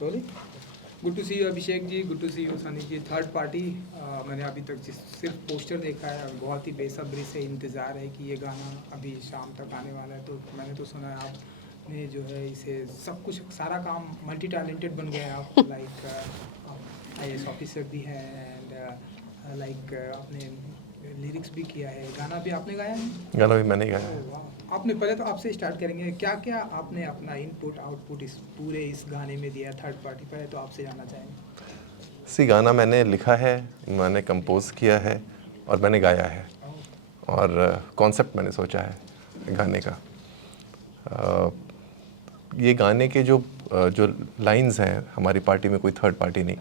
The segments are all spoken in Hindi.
बोली good to see you Abhishek ji, good to see you Sunny ji. Third party मैंने अभी तक सिर्फ पोस्टर देखा है, बहुत ही बेसब्री से इंतज़ार है कि ये गाना अभी शाम तक आने वाला है। तो मैंने तो सुना है आपने जो है इसे सब कुछ सारा काम मल्टी टैलेंटेड बन गया है आप, लाइक IAS ऑफिसर भी हैं एंड लाइक आपने लिरिक्स भी किया है, गाना भी आपने गाया है। गाना भी मैंने ही गाया है। वाह, आपने पहले तो आपसे स्टार्ट करेंगे, क्या क्या आपने अपना इनपुट आउटपुट इस पूरे इस गाने में दिया थर्ड पार्टी, पहले तो आपसे जानना चाहेंगे। गाना मैंने लिखा है, मैंने कंपोज किया है और मैंने गाया है, और कॉन्सेप्ट मैंने सोचा है गाने का। ये गाने के जो लाइंस हैं, हमारी पार्टी में कोई थर्ड पार्टी नहीं।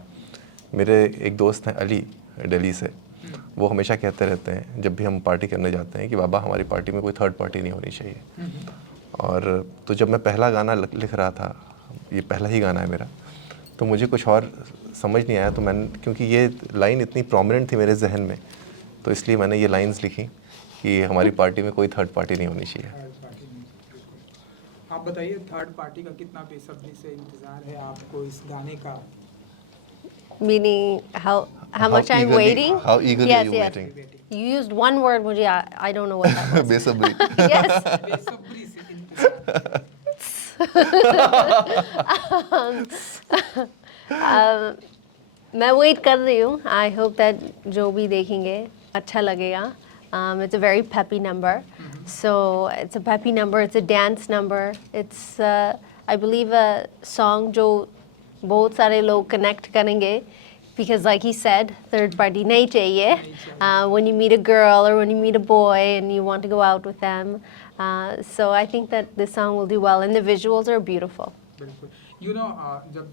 मेरे एक दोस्त हैं अली, दिल्ली से, वो हमेशा कहते रहते हैं जब भी हम पार्टी करने जाते हैं कि बाबा हमारी पार्टी में कोई थर्ड पार्टी नहीं होनी चाहिए। और तो जब मैं पहला गाना लिख रहा था, ये पहला ही गाना है मेरा, तो मुझे कुछ और समझ नहीं आया। तो मैंने, क्योंकि ये लाइन इतनी प्रोमिनेंट थी मेरे जहन में, तो इसलिए मैंने ये लाइंस लिखी कि हमारी पार्टी में कोई थर्ड पार्टी नहीं होनी चाहिए। आप बताइए थर्ड पार्टी का कितना बेसब्री से इंतज़ार है आपको इस गाने का। Meaning how much I'm waiting? How eagerly Yes, are you yes. waiting? You used one word, मुझे I don't know what that was. बेसब्री। Yes. बेसब्री से इंतज़ार। मैं वेट कर रही हूँ। आई होप दैट जो भी देखेंगे अच्छा लगेगा। It's a very peppy number. So it's a peppy number. It's a dance number. It's I believe a song जो बहुत सारे लोग connect करेंगे, because like he said, third party नहीं चाहिए. When you meet a girl or when you meet a boy and you want to go out with them. So I think that this song will do well, and the visuals are beautiful. बिल्कुल। यू नो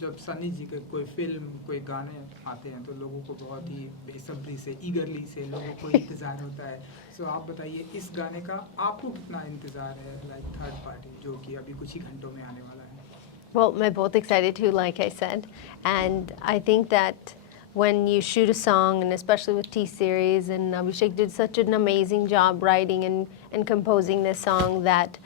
जब सनी जी के कोई फिल्म कोई गाने आते हैं तो लोगों को बहुत ही बेसब्री से ईगरली से लोगों को इंतज़ार होता है। सो आप बताइए इस गाने का आपको कितना इंतज़ार है, लाइक थर्ड पार्टी जो कि अभी कुछ ही घंटों में आने वाला है। Well, मैं बहुत excited too, like I said, and I think that when you shoot a song, and especially with T-Series, and Abhishek did such an amazing job writing and composing this song, that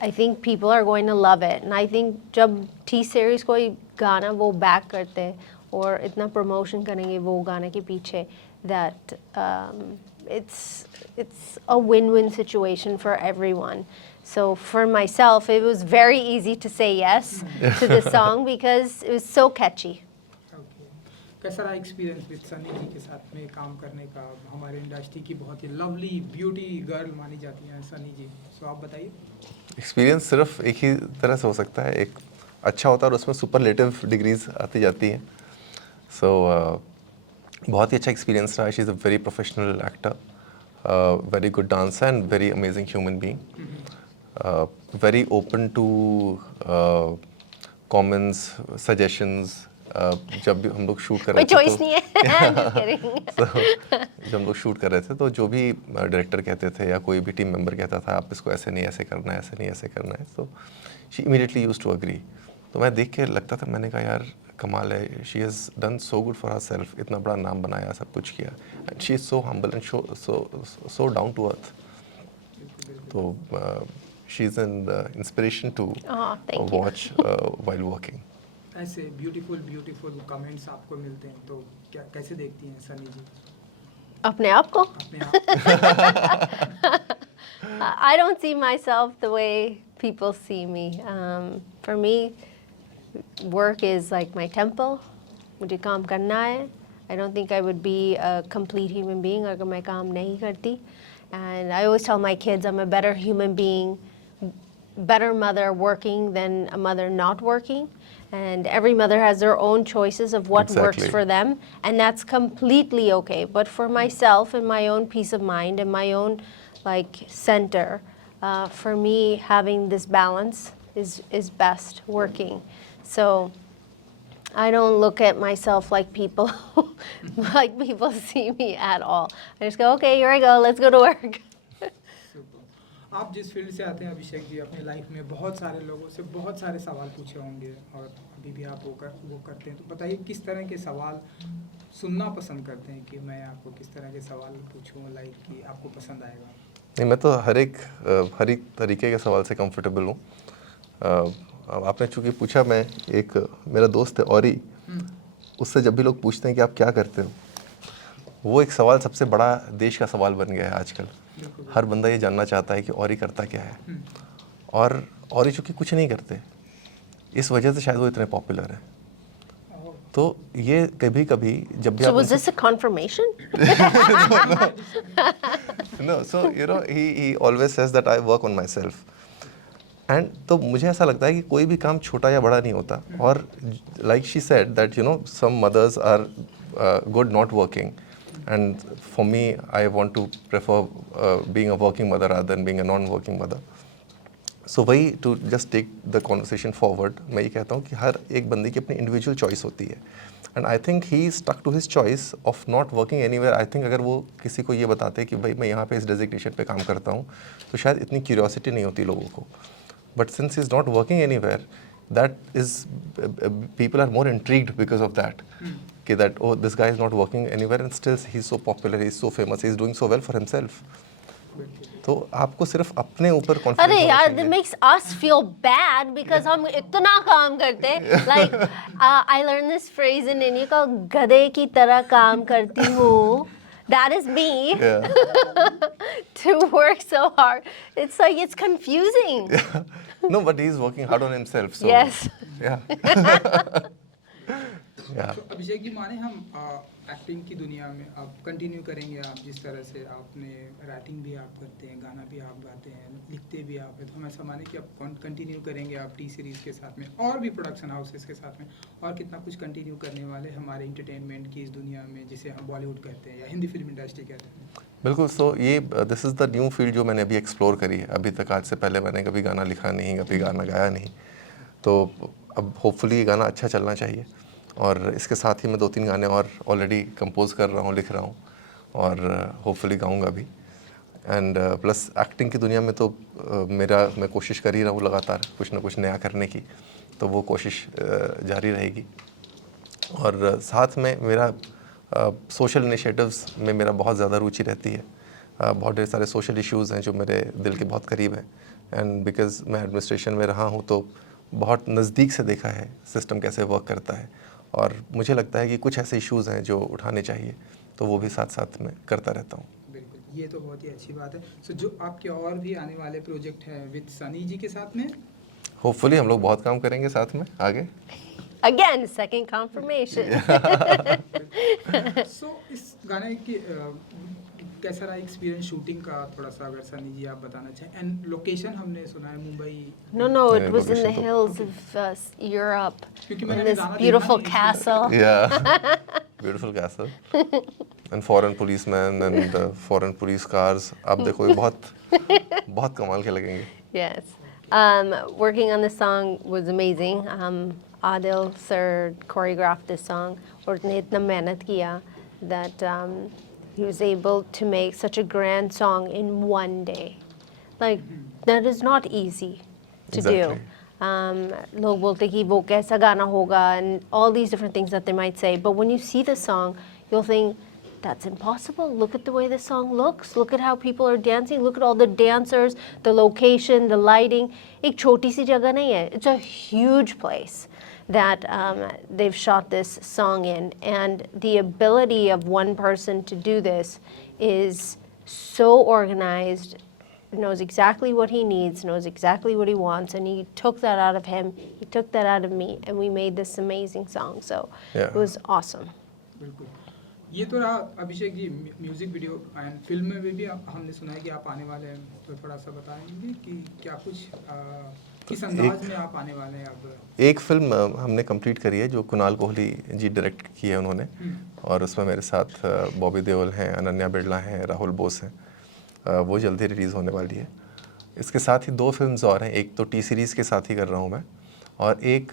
I think people are going to love it. And I think जब T-Series कोई गाना वो back करते हैं और इतना promotion करेंगे वो गाने के पीछे, that it's a win-win situation for everyone. So for myself, it was very easy to say yes to this song because it was so catchy. Okay, कैसा रहा एक्सपीरियंस विद सनी जी के साथ में काम करने का। हमारे इंडस्ट्री की बहुत ही लवली ब्यूटी गर्ल मानी जाती हैं सनी जी। सो आप बताइए। एक्सपीरियंस सिर्फ एक ही तरह से हो सकता है, एक अच्छा होता है और उसमें सुपरलेटिव डिग्रीज आती जाती हैं। सो बहुत ही अच्छा एक्सपीरियंस रहा। She is a very professional actor, very good dancer and very amazing human being, very open to comments, suggestions. जब भी हम लोग शूट कर रहे थे, कोई choice नहीं है। Just kidding. जब हम लोग शूट कर रहे थे तो जो भी डायरेक्टर कहते थे या कोई भी टीम मेंबर कहता था आप इसको ऐसे नहीं ऐसे करना है, ऐसे नहीं ऐसे करना है, तो she immediately used to agree. तो मैं देख के लगता था, मैंने कहा यार कमाल है, she has done so good for herself, इतना बड़ा नाम बनाया, सब कुछ किया, and she is so humble and so down to earth. तो she is an inspiration to thank you. Watch while working. ऐसे ब्यूटीफुल कमेंट्स आपको मिलते हैं तो क्या कैसे देखती हैं सनी जी अपने आप को? अपने आप? I don't see myself the way people see me. For me, work is like my temple. मुझे काम करना है. I don't think I would be a complete human being अगर मैं काम नहीं करती. And I always tell my kids I'm a better human being, better mother working than a mother not working. And every mother has their own choices of what works Exactly. for them, and that's completely okay. But for myself and my own peace of mind and my own like center, for me having this balance is best working. So I don't look at myself like people like people see me at all. I just go, okay, here I go, let's go to work. Super. आप जिस फील्ड से आते हैं अभिषेक जी, अपनी लाइफ में बहुत सारे लोगों से बहुत सारे सवाल पूछे होंगे और अभी भी आप वो करते हैं, तो बताइए किस तरह के सवाल सुनना पसंद करते हैं कि मैं आपको किस तरह के सवाल पूछूं, लाइक कि आपको पसंद आएगा। नहीं, मैं तो हर एक तरीके के सवाल से कंफर्टेबल हूँ। अब आपने चूँकि पूछा, मैं एक मेरा दोस्त है औरी, उससे जब भी लोग पूछते हैं कि आप क्या करते हो, वो एक सवाल सबसे बड़ा देश का सवाल बन गया है आजकल। हर बंदा ये जानना चाहता है कि औरी करता क्या है। और औरी चूँकि कुछ नहीं करते, इस वजह से शायद वो इतने पॉपुलर है। तो ये कभी कभी जब भी So आप was this a confirmation? no, so you know he always says that I work on myself. And तो मुझे ऐसा लगता है कि कोई भी काम छोटा या बड़ा नहीं होता। और like she said that you know some mothers are good not working, and for me I want to prefer being a working mother rather than being a non working mother. So वही to just take the conversation forward, मैं ये कहता हूँ कि हर एक बंदे की अपनी इंडिविजुअल चॉइस होती है। And I think he stuck to his choice of not working anywhere. I think अगर वो किसी को ये बताते कि भाई मैं यहाँ पे इस डेजिग्नेशन पे काम करता हूँ, तो शायद इतनी क्यूरियोसिटी नहीं होती लोगों को। But since he's not working anywhere, that is people are more intrigued because of that. That oh, this guy is not working anywhere and still he's so popular, he's so famous, he's doing so well for himself. तो आपको सिर्फ अपने ऊपर अरे कॉन्फिडेंस यार, that makes us feel bad because हम इतना काम करते हैं. Like I learned this phrase in India called गधे की तरह काम करती हूँ. That is me. Yeah. To work so hard. It's like it's confusing. No, but he's working hard on himself. So, Yes. Yeah. Yeah. तो अभिषेक जी, माने हम एक्टिंग की दुनिया में आप कंटिन्यू करेंगे, आप जिस तरह से आपने राइटिंग भी आप करते हैं, गाना भी आप गाते हैं, लिखते भी आप हैं, तो हम ऐसा माने कि आप कंटिन्यू करेंगे आप टी सीरीज़ के साथ में और भी प्रोडक्शन हाउसेस के साथ में, और कितना कुछ कंटिन्यू करने वाले हमारे इंटरटेनमेंट की इस दुनिया में जिसे हम बॉलीवुड कहते हैं या हिंदी फिल्म इंडस्ट्री कहते हैं। बिल्कुल। सो ये this is the new field जो मैंने अभी एक्सप्लोर करी है। अभी तक आज से पहले मैंने कभी गाना लिखा नहीं, कभी गाना गाया नहीं। तो अब होपफुली ये गाना अच्छा चलना चाहिए, और इसके साथ ही मैं 2-3 गाने और ऑलरेडी कंपोज कर रहा हूँ, लिख रहा हूँ, और होपफुली गाऊँगा भी। एंड प्लस एक्टिंग की दुनिया में तो मैं कोशिश कर ही रहा हूँ लगातार कुछ ना कुछ नया करने की, तो वो कोशिश जारी रहेगी। और साथ में मेरा सोशल इनिशिएटिव्स में मेरा बहुत ज़्यादा रुचि रहती है। बहुत ढेर सारे सोशल इश्यूज़ हैं जो मेरे दिल के बहुत करीब हैं, एंड बिकॉज़ मैं एडमिनिस्ट्रेशन में रहा हूँ तो बहुत नज़दीक से देखा है सिस्टम कैसे वर्क करता है, और मुझे लगता है कि कुछ ऐसे इश्यूज़ हैं जो उठाने चाहिए, तो वो भी साथ साथ में करता रहता हूँ। बिल्कुल, ये तो बहुत ही अच्छी बात है। सो जो आपके और भी आने वाले प्रोजेक्ट हैं विद सनी जी के साथ में, होपफुली हम लोग बहुत काम करेंगे साथ में आगे। Again, second confirmation. सो इस गाने की कैसा रहा एक्सपीरियंस शूटिंग का, थोड़ा सा अगर सनी जी आप बताना चाहें। एंड लोकेशन हमने सुना है Mumbai. No, it Yeah, was in the location. hills of Europe, क्योंकि in मैंने this गाना beautiful देखा नहीं, castle. Yeah, beautiful castle and foreign policemen and foreign police cars. आप देखो ये बहुत कमाल के लगेंगे। Yes. Working on this song was amazing. Adil sir choreographed this song. और उसने इतना मेहनत किया that he was able to make such a grand song in one day. Like that is not easy to Exactly. do. लोग बोलते कि वो कैसा गाना होगा and all these different things that they might say. But when you see the song, you'll think, that's impossible. Look at the way the song looks. Look at how people are dancing. Look at all the dancers, the location, the lighting. एक छोटी सी जगह नहीं है. It's a huge place that they've shot this song in. And the ability of one person to do this is so organized, knows exactly what he needs, knows exactly what he wants, and he took that out of him, he took that out of me, and we made this amazing song. So Yeah. it was awesome. बिल्कुल। ये तो रहा Abhishek ji music video and film में भी हमने सुना है कि आप आने वाले हैं, तो थोड़ा सा बताएंगे कि क्या कुछ किस अंदाज में आप आने वाले हैं अब। एक फिल्म हमने कंप्लीट करी है जो कुणाल कोहली जी डायरेक्ट की है उन्होंने, और उसमें मेरे साथ बॉबी देओल हैं, अनन्या बिरला हैं, राहुल बोस हैं। वो जल्दी रिलीज़ होने वाली है। इसके साथ ही 2 फिल्म्स और हैं, एक तो टी सीरीज़ के साथ ही कर रहा हूँ मैं, और एक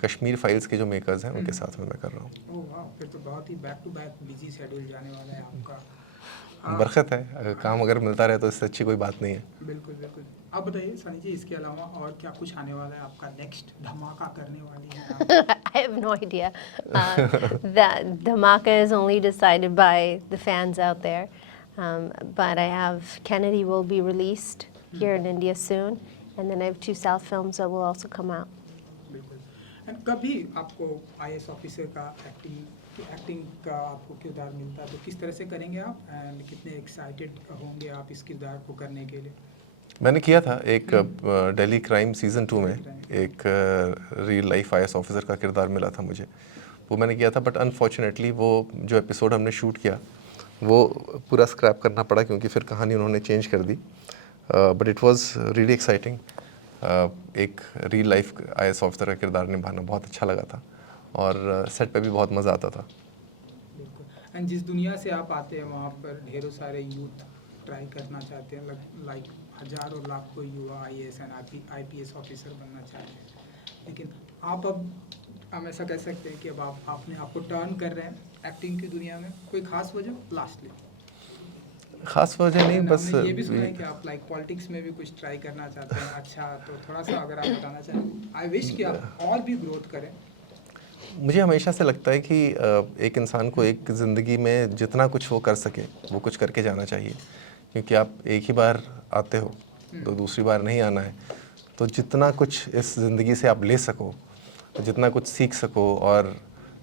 कश्मीर फाइल्स के जो मेकर्स हैं उनके साथ में मैं कर रहा हूँ। ओह वाह, फिर तो बहुत ही back to back busy schedule जाने वाला है आपका। बरकत है, काम अगर मिलता रहे तो इससे अच्छी कोई बात नहीं है। बिल्कुल बिल्कुल। आप बताइए सनी जी, इसके अलावा और क्या कुछ आने वाला है आपका, नेक्स्ट धमाका करने वाली है आप? I have no idea. That Dhamaka is only decided by the fans out there. But I have Kennedy will be released here in India soon, and then I have 2 South films that will also come out. बिल्कुल। एंड कभी आपको आईएएस ऑफिसर का एक्टिंग का आपको किरदार मिलता है तो किस तरह से करेंगे आप एंड कितने एक्साइटेड होंगे आप इस किरदार को करने के लिए? मैंने किया था एक दिल्ली क्राइम सीज़न 2 में एक रियल लाइफ आईएएस ऑफिसर का किरदार मिला था मुझे, वो मैंने किया था। बट अनफॉर्चुनेटली वो जो एपिसोड हमने शूट किया वो पूरा स्क्रैप करना पड़ा क्योंकि फिर कहानी उन्होंने चेंज कर दी। But it was really exciting. एक रियल लाइफ आईएएस ऑफिसर का किरदार निभाना बहुत अच्छा लगा था और सेट पे भी बहुत मज़ा आता था। बिल्कुल। एंड जिस दुनिया से आप आते हैं वहाँ पर ढेरों सारे यूथ ट्राई करना चाहते हैं, लाइक हजारों लाखों युवा आईएएस एंड आईपीएस ऑफिसर बनना चाहते हैं, लेकिन आप अब हम ऐसा कह सकते हैं कि अब आपने आपको टर्न कर रहे हैं एक्टिंग की दुनिया में। कोई खास वजह लास्टली? खास वजह नहीं, बस हमने ये भी सुना है कि आप लाइक पॉलिटिक्स में भी कुछ ट्राई करना चाहते हैं। अच्छा, तो थोड़ा सा अगर आप बताना चाहें। आई विश कि आप और भी ग्रोथ करें। मुझे हमेशा से लगता है कि एक इंसान को एक ज़िंदगी में जितना कुछ वो कर सके वो कुछ करके जाना चाहिए, क्योंकि आप एक ही बार आते हो तो दूसरी बार नहीं आना है। तो जितना कुछ इस ज़िंदगी से आप ले सको, जितना कुछ सीख सको और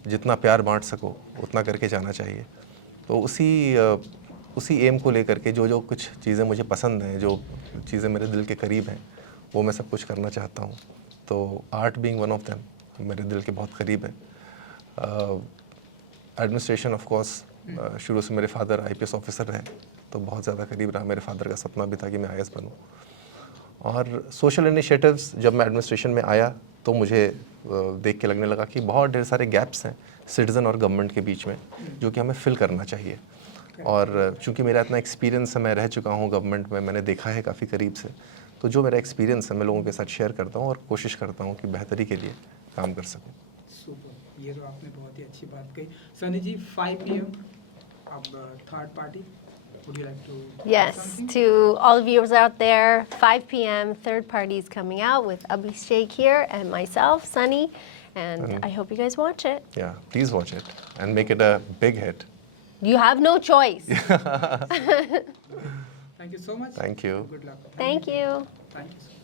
जितना प्यार बांट सको उतना करके जाना चाहिए। तो उसी एम को लेकर के जो कुछ चीज़ें मुझे पसंद हैं, जो चीज़ें मेरे दिल के करीब हैं, वो मैं सब कुछ करना चाहता हूँ। तो art being one of them मेरे दिल के बहुत करीब है। एडमिनिस्ट्रेशन ऑफ कोर्स शुरू से मेरे फादर आईपीएस ऑफिसर रहे तो बहुत ज़्यादा करीब रहा। मेरे फादर का सपना भी था कि मैं आईएएस बनूँ। और सोशल इनिशिएटिव्स जब मैं एडमिनिस्ट्रेशन में आया तो मुझे देख के लगने लगा कि बहुत ढेर सारे गैप्स हैं सिटीज़न और गवर्नमेंट के बीच में, जो कि हमें फिल करना चाहिए। और चूंकि मेरा इतना एक्सपीरियंस है, मैं रह चुका हूँ गवर्नमेंट में, मैंने देखा है काफ़ी करीब से, तो जो मेरा एक्सपीरियंस है मैं लोगों के साथ शेयर करता हूँ और कोशिश करता हूँ कि बेहतरी के लिए काम कर सकूँ। सुपर, ये तो आपने बहुत ही अच्छी बात कही। सनी जी, 5 PM अब third party, would you like to add Yes, something? to all viewers out there, 5 p.m. third party is coming out with Abhishek here and myself, Sunny, and I hope you guys watch it. Yeah, please watch it and make it a big hit. You have no choice. Thank you so much. Thank you. Good luck. Thank you. Thank you so much.